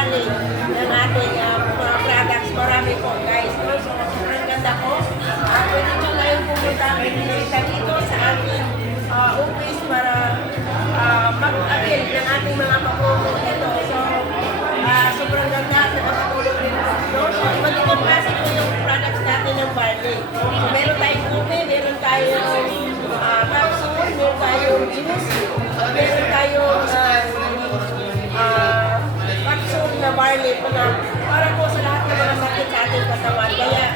barley ng ating mga products. Marami po guys. No? So, ang ganda po. Pwede nyo kayong pumunta dito sa ating office para mag-avail ng ating mga papromo ito. So, sobrang ganda at nakakatulong rin po. No? So, iba't ibang klase po yung products natin ng barley. So, meron tayong ube, meron tayong capsule, meron tayong juice, meron tayong capsule na barley para po sa lahat ng mga sakit sa ating katawan. Kaya,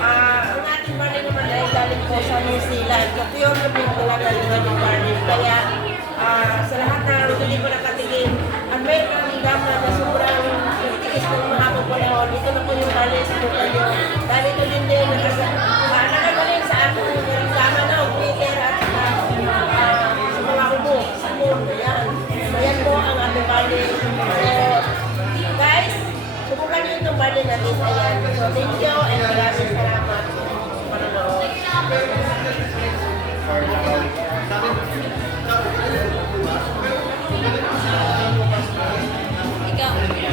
ang ating barley naman ay galing po sa New Zealand. So, pure na pure talaga yung ating barley. Kaya, sa lahat na hindi ko nakatigil, at meron kami gamna na sobrang tiis ng mahabang panahon. Ito na po yung barley sa bukan nyo. Dahil ito din nakagaling sa ating gama na, Twitter at sa mga ubo, sabon, ayan. So, yan po ang ating barley. So, guys, subukan nyo itong barley natin. Ayan. So, thank you and maraming